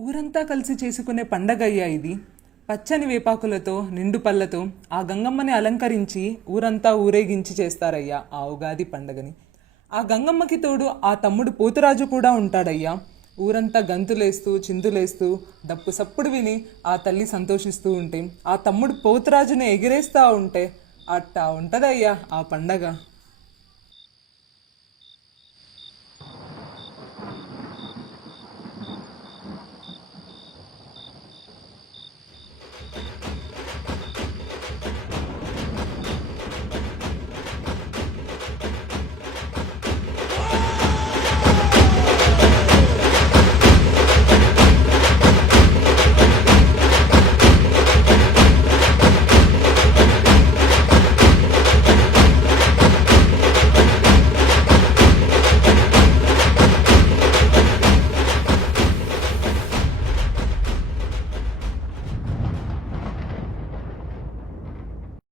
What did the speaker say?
ఊరంతా కలిసి చేసుకునే పండగయ్యా ఇది. పచ్చని వేపాకులతో నిండు పళ్ళతో ఆ గంగమ్మని అలంకరించి ఊరంతా ఊరేగించి చేస్తారయ్యా ఆ ఉగాది పండగని. ఆ గంగమ్మకి తోడు ఆ తమ్ముడు పోతురాజు కూడా ఉంటాడయ్యా. ఊరంతా గంతులేస్తూ చిందులేస్తూ డప్పు సప్పుడు విని ఆ తల్లి సంతోషిస్తూ ఉంటే, ఆ తమ్ముడు పోతురాజుని ఎగిరేస్తూ ఉంటే అట్టా ఉంటదయ్యా ఆ పండగ.